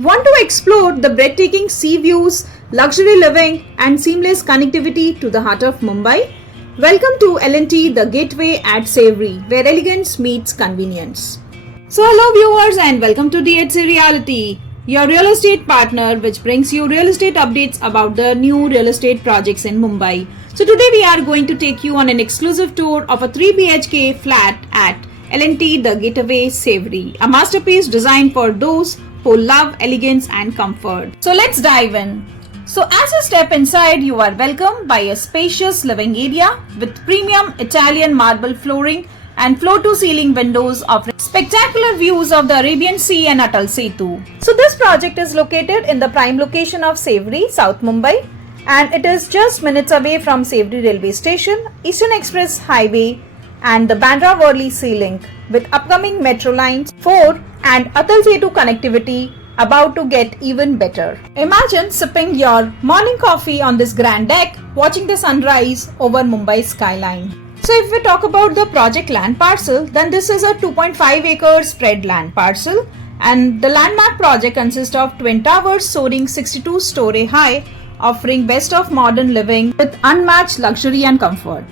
Want to explore the breathtaking sea views, luxury living, and seamless connectivity to the heart of Mumbai? Welcome to L&T The Gateway at Savory, where elegance meets convenience. So hello viewers and welcome to DHC Reality, your real estate partner which brings you real estate updates about the new real estate projects in Mumbai. So today we are going to take you on an exclusive tour of a 3 BHK flat at L&T The Gateway Savory, a masterpiece designed for those who love elegance and comfort. So let's dive in. So as you step inside, you are welcomed by a spacious living area with premium Italian marble flooring and floor-to-ceiling windows offering spectacular views of the Arabian Sea and Atal Setu. So this project is located in the prime location of Savory, South Mumbai, and it is just minutes away from Savory Railway Station, Eastern Express Highway and the Bandra Worli Sea Link, with upcoming Metro Lines 4 and Atal Setu connectivity about to get even better. Imagine sipping your morning coffee on this grand deck, watching the sunrise over Mumbai's skyline. So if we talk about the project land parcel, then this is a 2.5 acre spread land parcel, and the landmark project consists of twin towers soaring 62-story high, offering best of modern living with unmatched luxury and comfort.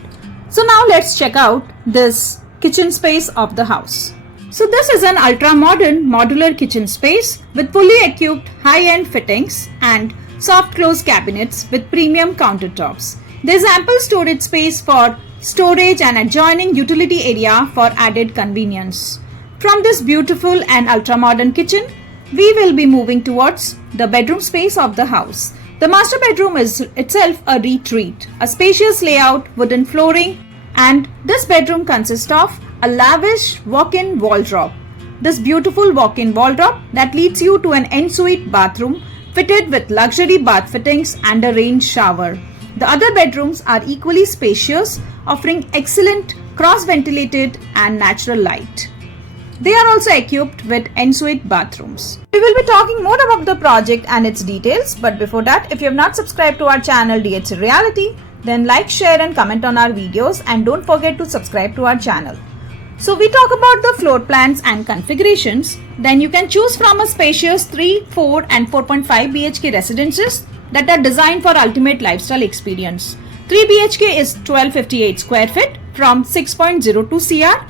So now let's check out this kitchen space of the house. So this is an ultra-modern modular kitchen space with fully equipped high-end fittings and soft close cabinets with premium countertops. There is ample storage space for storage and adjoining utility area for added convenience. From this beautiful and ultra-modern kitchen, we will be moving towards the bedroom space of the house. The master bedroom is itself a retreat, a spacious layout, wooden flooring, and this bedroom consists of a lavish walk-in wardrobe. This beautiful walk-in wardrobe that leads you to an ensuite bathroom fitted with luxury bath fittings and a rain shower. The other bedrooms are equally spacious, offering excellent cross-ventilated and natural light. They are also equipped with ensuite bathrooms. We will be talking more about the project and its details, but before that, if you have not subscribed to our channel DHC Reality, then like, share and comment on our videos, and don't forget to subscribe to our channel. So we talk about the floor plans and configurations. Then you can choose from a spacious 3, 4 and 4.5 BHK residences that are designed for ultimate lifestyle experience. 3 BHK is 1258 square feet from 6.02 CR,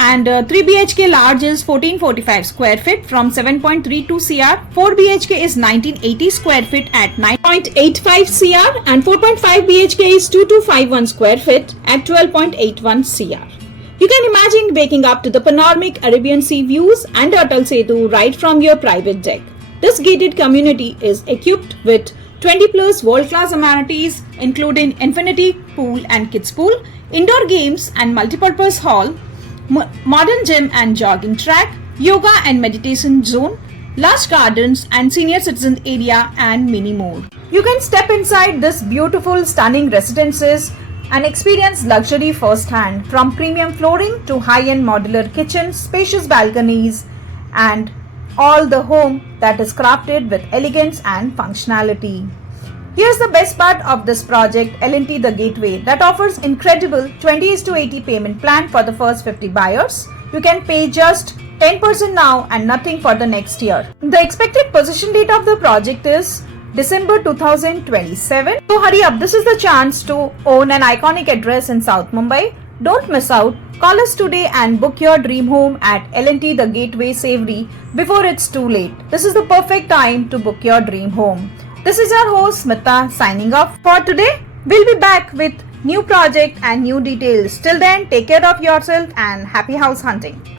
and 3 BHK large is 1445 square feet from 7.32 CR. 4 BHK is 1980 square feet at 9.85 CR, and 4.5 BHK is 2251 square feet at 12.81 CR. You can imagine waking up to the panoramic Arabian Sea views and Atal Setu right from your private deck. This gated community is equipped with 20 plus world-class amenities including infinity pool and kids pool, indoor games and multipurpose hall, modern gym and jogging track, yoga and meditation zone, lush gardens and senior citizen area, and many more. You can step inside this beautiful stunning residences and experience luxury firsthand, from premium flooring to high-end modular kitchen, spacious balconies, and all the home that is crafted with elegance and functionality. Here's the best part of this project, L&T The Gateway, that offers incredible 20:80 payment plan for the first 50 buyers. You can pay just 10% now and nothing for the next year. The expected possession date of the project is December 2027. So hurry up, this is the chance to own an iconic address in South Mumbai. Don't miss out. Call us today and book your dream home at L&T The Gateway Savory before it's too late. This is the perfect time to book your dream home. This is your host Smita signing off for today. We'll be back with new project and new details. Till then, take care of yourself and happy house hunting.